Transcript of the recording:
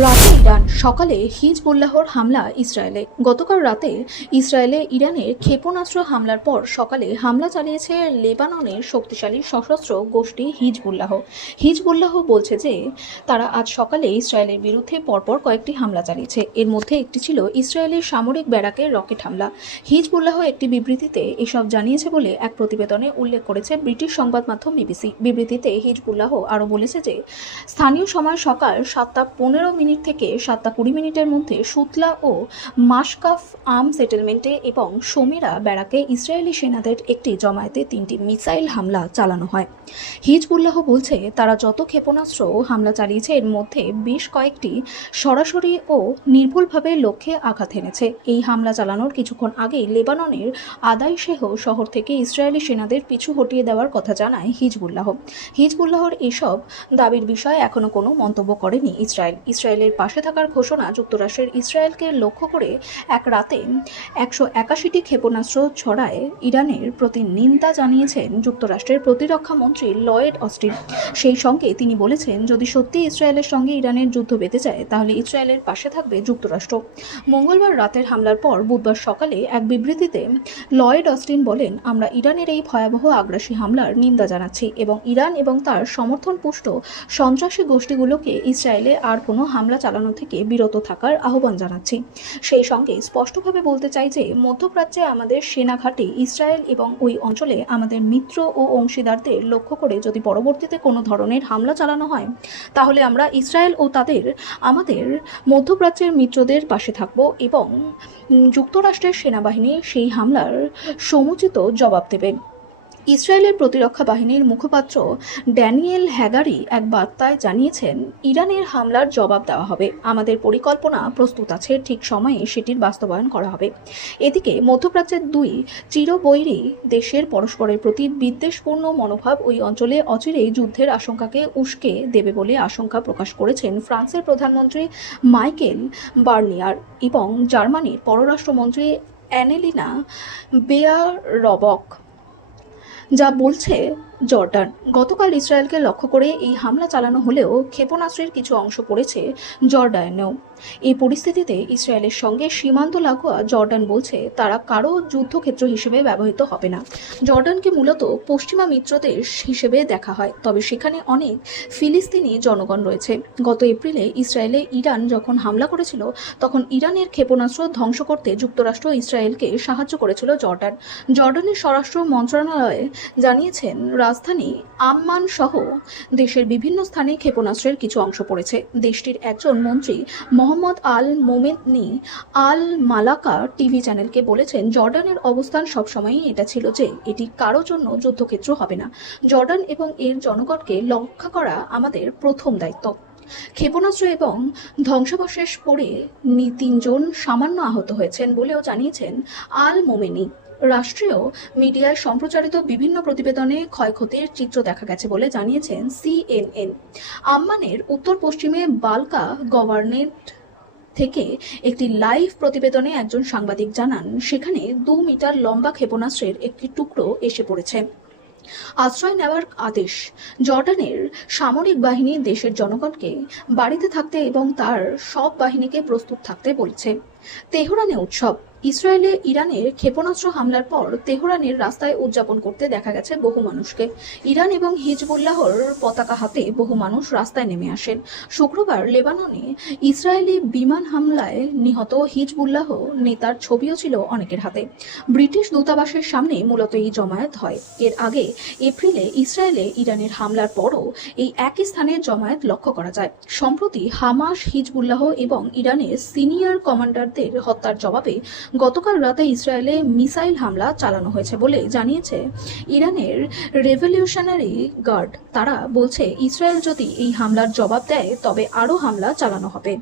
রাতে ইরান, সকালে হিজবুল্লাহর হামলা ইসরায়েলে। গতকাল রাতে ইসরায়েলে ইরানের ক্ষেপণাস্ত্র হামলার পর সকালে হামলা চালিয়েছে লেবাননের শক্তিশালী সশস্ত্র গোষ্ঠী হিজবুল্লাহ। হিজবুল্লাহ বলছে যে তারা আজ সকালে ইসরায়েলের বিরুদ্ধে পরপর কয়েকটি হামলা চালিয়েছে। এর মধ্যে একটি ছিল ইসরায়েলের সামরিক ব্যারাকের রকেট হামলা। হিজবুল্লাহ একটি বিবৃতিতে এসব জানিয়েছে বলে এক প্রতিবেদনে উল্লেখ করেছে ব্রিটিশ সংবাদ মাধ্যম বিবিসি। বিবৃতিতে হিজবুল্লাহ আরও বলেছে যে স্থানীয় সময় সকাল 7:15 থেকে 7:20 মধ্যে সুতলা ও মাশকাফ আর্ম সেটেলমেন্টে এবং সোমেরা ব্যারাকে ইসরায়েলি সেনাদের একটি জমায়েতে 3টি মিসাইল হামলা চালানো হয়। হিজবুল্লাহ বলছে তারা যত ক্ষেপণাস্ত্র হামলা চালিয়েছে এর মধ্যে বেশ কয়েকটি সরাসরি ও নির্ভুলভাবে লক্ষ্যে আঘাত হেনেছে। এই হামলা চালানোর কিছুক্ষণ আগেই লেবাননের আদাইশেহ শহর থেকে ইসরায়েলি সেনাদের পিছু হটিয়ে দেওয়ার কথা জানায় হিজবুল্লাহ। হিজবুল্লাহর এসব দাবির বিষয়ে এখনও কোনো মন্তব্য করেনি ইসরায়েল। ইসরায়েলের পাশে থাকার ঘোষণা যুক্তরাষ্ট্রের ইসরায়েলকে লক্ষ্য করে এক রাতে 181টি ক্ষেপণাস্ত্র ছড়ায় ইরানের প্রতি নিন্দা জানিয়েছেন যুক্তরাষ্ট্রের প্রতিরক্ষা মন্ত্রী লয়েড অস্টিন। সেই সঙ্গে তিনি বলেছেন, যদি সত্যি ইসরায়েলের সঙ্গে ইরানের যুদ্ধ বেঁধে যায় তাহলে ইসরায়েলের পাশে থাকবে যুক্তরাষ্ট্র। মঙ্গলবার রাতের হামলার পর বুধবার সকালে এক বিবৃতিতে লয়েড অস্টিন বলেন, আমরা ইরানের এই ভয়াবহ আগ্রাসী হামলার নিন্দা জানাচ্ছি এবং ইরান এবং তার সমর্থনপুষ্ট সন্ত্রাসী গোষ্ঠীগুলোকে ইসরায়েলে আর কোনো হামলা চালানো থেকে বিরত থাকার আহ্বান জানাচ্ছি। সেই সঙ্গে স্পষ্টভাবে বলতে চাই যে মধ্যপ্রাচ্যে আমাদের সেনা ঘাঁটি ইসরায়েল এবং ওই অঞ্চলে আমাদের মিত্র ও অংশীদারদের লক্ষ্য করে যদি পরবর্তীতে কোনো ধরনের হামলা চালানো হয় তাহলে আমরা ইসরায়েল ও আমাদের মধ্যপ্রাচ্যের মিত্রদের পাশে থাকব এবং যুক্তরাষ্ট্রের সেনাবাহিনী সেই হামলার সমুচিত জবাব দেবে। ইসরায়েলের প্রতিরক্ষা বাহিনীর মুখপাত্র ড্যানিয়েল হ্যাগারি এক বার্তায় জানিয়েছেন, ইরানের হামলার জবাব দেওয়া হবে। আমাদের পরিকল্পনা প্রস্তুত আছে, ঠিক সময়ে সেটির বাস্তবায়ন করা হবে। এদিকে মধ্যপ্রাচ্যের দুই চিরবৈরী দেশের পরস্পরের প্রতি বিদ্বেষপূর্ণ মনোভাব ওই অঞ্চলে অচিরেই যুদ্ধের আশঙ্কাকে উস্কে দেবে বলে আশঙ্কা প্রকাশ করেছেন ফ্রান্সের প্রধানমন্ত্রী মাইকেল বার্নিয়ার এবং জার্মানির পররাষ্ট্রমন্ত্রী অ্যানেলিনা বেয়ারবক। যা বলছে জর্ডান। গতকাল ইসরায়েলকে লক্ষ্য করে এই হামলা চালানো হলেও ক্ষেপণাস্ত্রের কিছু অংশ পড়েছে জর্ডানেও। এই পরিস্থিতিতে ইসরায়েলের সঙ্গে সীমান্ত লাগোয়া জর্ডান বলছে তারা কারো যুদ্ধক্ষেত্র হিসেবে ব্যবহৃত হবে না। জর্ডানকে মূলত পশ্চিমা মিত্র দেশ হিসেবে দেখা হয়, তবে সেখানে অনেক ফিলিস্তিনি জনগণ রয়েছে। গত এপ্রিলে ইসরায়েলে ইরান যখন হামলা করেছিল তখন ইরানের ক্ষেপণাস্ত্র ধ্বংস করতে যুক্তরাষ্ট্র ইসরায়েলকে সাহায্য করেছিল জর্ডান। জর্ডানের স্বরাষ্ট্র মন্ত্রণালয় জানিয়েছেন, রাজধানী আম্মান সহ দেশের বিভিন্ন স্থানে ক্ষেপণাস্ত্রের কিছু অংশ পড়েছে। দেশটির একজন মন্ত্রী মোহাম্মদ আল মোমেনি আল মালাকা টিভি চ্যানেলকে বলেছেন, জর্ডানের অবস্থান সবসময়ই এটা ছিল যে এটি কারো জন্য যুদ্ধক্ষেত্র হবে না। জর্ডান এবং এর জনগণকে রক্ষা করা আমাদের প্রথম দায়িত্ব। ক্ষেপণাস্ত্র এবং ধ্বংসাবশেষ পড়ে 3 জন সামান্য আহত হয়েছেন বলেও জানিয়েছেন আল মোমেনি। রাষ্ট্রীয় মিডিয়ায় সম্প্রচারিত বিভিন্ন প্রতিবেদনে ক্ষয়ক্ষতির চিত্র দেখা গেছে বলে জানিয়েছেন CNN। আম্মানের উত্তর পশ্চিমে বালকা গভর্নরেট থেকে একটি লাইভ প্রতিবেদনে একজন সাংবাদিক জানান, সেখানে 2 মিটার লম্বা ক্ষেপণাস্ত্রের একটি টুকরো এসে পড়েছে। আশ্রয় নেওয়ার আদেশ। জর্ডানের সামরিক বাহিনী দেশের জনগণকে বাড়িতে থাকতে এবং তার সব বাহিনীকে প্রস্তুত থাকতে বলছে। তেহরানে উৎসব। ইসরায়েলে ইরানের ক্ষেপণাস্ত্র হামলার পর তেহরানের রাস্তায় উদযাপন করতে দেখা গেছে বহু মানুষকে। ইরান এবং হিজবুল্লাহর পতাকা হাতে বহু মানুষ রাস্তায় নেমে আসেন। শুক্রবার লেবাননে ইসরায়েলি বিমান হামলায় নিহত হিজবুল্লাহ নেতার ছবিও ছিল অনেকের হাতে। ব্রিটিশ দূতাবাসের সামনে মূলত এই জমায়েত হয়। এর আগে এপ্রিলে ইসরায়েলে ইরানের হামলার পরও এই একই স্থানের জমায়েত লক্ষ্য করা যায়। সম্প্রতি হামাস, হিজবুল্লাহ এবং ইরানের সিনিয়র কমান্ডারদের হত্যার জবাবে গতকাল রাতে ইসরায়েলে মিসাইল হামলা চালানো হয়েছে বলে জানিয়েছে ইরানের রেভলিউশনারি গার্ড। তারা বলছে, ইসরায়েল যদি এই হামলার জবাব দেয় তবে আরও হামলা চালানো হবে।